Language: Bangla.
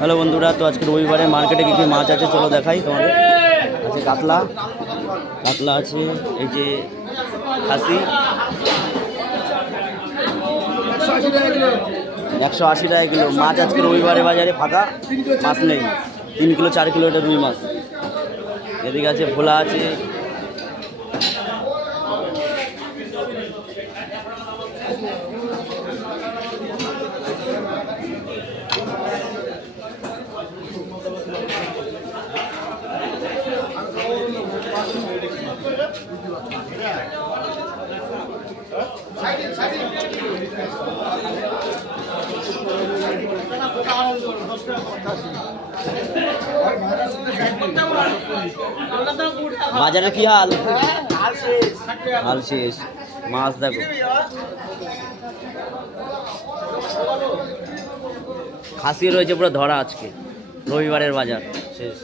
হ্যালো বন্ধুরা, তো আজকে রবিবারে মার্কেটে কী কী মাছ আছে চলো দেখাই তোমাদের। আছে কাতলা, কাতলা আছে, এই যে খাসি 180 টাকা কিলো। মাছ আজকে রবিবারে বাজারে ফাঁকা, মাছ নেই। 3 কিলো 4 কিলো এটা রুই মাছ। এদিকে আছে ভোলা আছে, বাজারে কি হাল? হাল শেষ। মাছ দেখো, খাসি রয়েছে পুরো ধরা। আজকে রবিবারের বাজার শেষ।